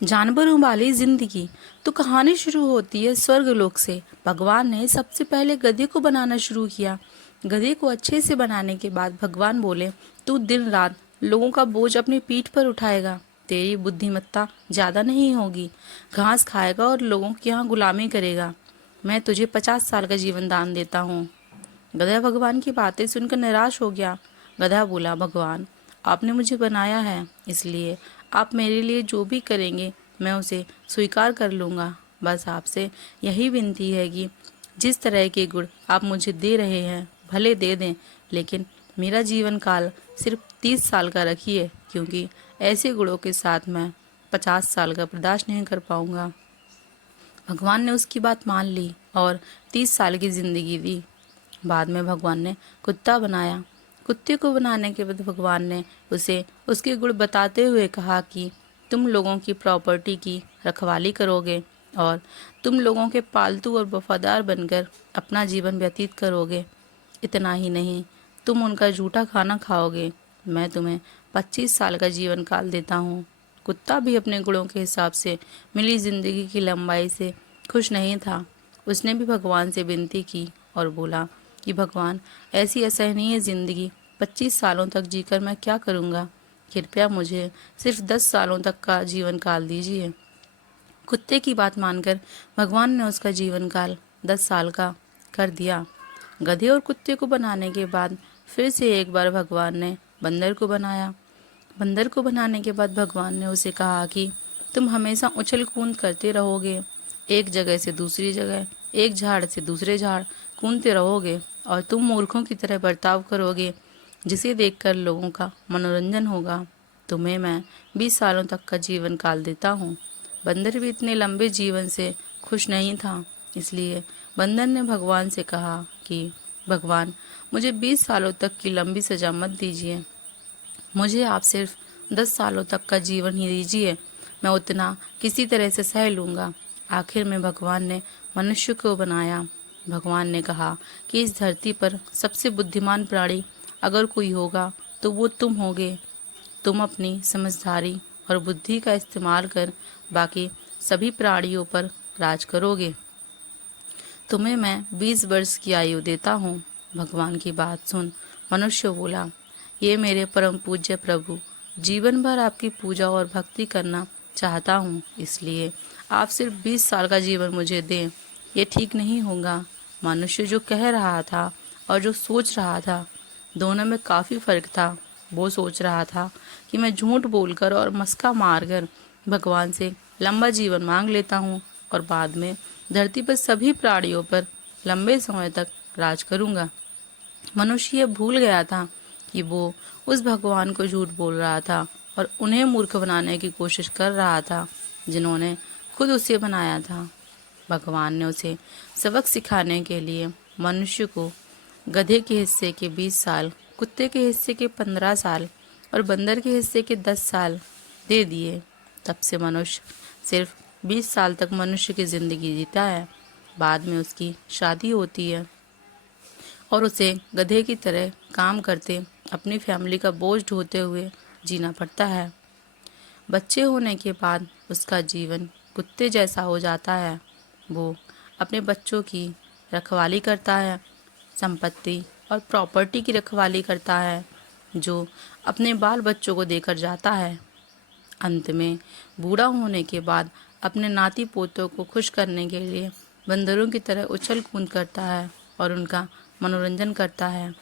जानवरों वाली जिंदगी। तो कहानी शुरू होती है स्वर्गलोक से। भगवान ने सबसे पहले गधे को बनाना शुरू किया। गधे को अच्छे से बनाने के बाद भगवान बोले, तू दिन रात लोगों का बोझ अपनी पीठ पर उठाएगा। तेरी बुद्धिमत्ता ज्यादा नहीं होगी। घास खाएगा और लोगों के यहाँ गुलामी करेगा। मैं तुझे 50 साल का जीवन दान देता हूँ। गधा भगवान की बातें सुनकर निराश हो गया। गधा बोला, भगवान, आपने मुझे बनाया है, इसलिए आप मेरे लिए जो भी करेंगे मैं उसे स्वीकार कर लूँगा। बस आपसे यही विनती है कि जिस तरह के गुण आप मुझे दे रहे हैं भले दे दें, लेकिन मेरा जीवन काल सिर्फ 30 साल का रखिए, क्योंकि ऐसे गुणों के साथ मैं 50 साल का बर्दाश्त नहीं कर पाऊंगा। भगवान ने उसकी बात मान ली और 30 साल की जिंदगी दी। बाद में भगवान ने कुत्ता बनाया। कुत्ते को बनाने के बाद भगवान ने उसे उसके गुण बताते हुए कहा कि तुम लोगों की प्रॉपर्टी की रखवाली करोगे और तुम लोगों के पालतू और वफादार बनकर अपना जीवन व्यतीत करोगे। इतना ही नहीं, तुम उनका जूठा खाना खाओगे। मैं तुम्हें 25 साल का जीवन काल देता हूँ। कुत्ता भी अपने गुणों के हिसाब से मिली जिंदगी की लंबाई से खुश नहीं था। उसने भी भगवान से विनती की और बोला कि भगवान, ऐसी असहनीय जिंदगी 25 सालों तक जीकर मैं क्या करूँगा। कृपया मुझे सिर्फ 10 सालों तक का जीवन काल दीजिए। कुत्ते की बात मानकर भगवान ने उसका जीवन काल 10 साल का कर दिया। गधे और कुत्ते को बनाने के बाद फिर से एक बार भगवान ने बंदर को बनाया। बंदर को बनाने के बाद भगवान ने उसे कहा कि तुम हमेशा उछल कूद करते रहोगे, एक जगह से दूसरी जगह, एक झाड़ से दूसरे झाड़ कूदते रहोगे और तुम मूर्खों की तरह बर्ताव करोगे, जिसे देखकर लोगों का मनोरंजन होगा। तुम्हें मैं 20 सालों तक का जीवन काल देता हूँ। बंदर भी इतने लंबे जीवन से खुश नहीं था, इसलिए बंदर ने भगवान से कहा कि भगवान, मुझे 20 सालों तक की लंबी सजा मत दीजिए। मुझे आप सिर्फ 10 सालों तक का जीवन ही दीजिए। मैं उतना किसी तरह से सह लूँगा। आखिर में भगवान ने मनुष्य को बनाया। भगवान ने कहा कि इस धरती पर सबसे बुद्धिमान प्राणी अगर कोई होगा तो वो तुम होगे। तुम अपनी समझदारी और बुद्धि का इस्तेमाल कर बाकी सभी प्राणियों पर राज करोगे। तुम्हें मैं 20 वर्ष की आयु देता हूँ। भगवान की बात सुन मनुष्य बोला, ये मेरे परम पूज्य प्रभु, जीवन भर आपकी पूजा और भक्ति करना चाहता हूँ, इसलिए आप सिर्फ 20 साल का जीवन मुझे दें। ये ठीक नहीं होगा। मनुष्य जो कह रहा था और जो सोच रहा था, दोनों में काफ़ी फर्क था। वो सोच रहा था कि मैं झूठ बोलकर और मस्का मारकर भगवान से लंबा जीवन मांग लेता हूँ और बाद में धरती पर सभी प्राणियों पर लंबे समय तक राज करूँगा। मनुष्य ये भूल गया था कि वो उस भगवान को झूठ बोल रहा था और उन्हें मूर्ख बनाने की कोशिश कर रहा था, जिन्होंने खुद उसे बनाया था। भगवान ने उसे सबक सिखाने के लिए मनुष्य को गधे के हिस्से के 20 साल, कुत्ते के हिस्से के 15 साल और बंदर के हिस्से के 10 साल दे दिए। तब से मनुष्य सिर्फ 20 साल तक मनुष्य की जिंदगी जीता है। बाद में उसकी शादी होती है और उसे गधे की तरह काम करते अपनी फैमिली का बोझ ढोते हुए जीना पड़ता है। बच्चे होने के बाद उसका जीवन कुत्ते जैसा हो जाता है। वो अपने बच्चों की रखवाली करता है, संपत्ति और प्रॉपर्टी की रखवाली करता है जो अपने बाल बच्चों को देकर जाता है। अंत में बूढ़ा होने के बाद अपने नाती पोतों को खुश करने के लिए बंदरों की तरह उछल कूद करता है और उनका मनोरंजन करता है।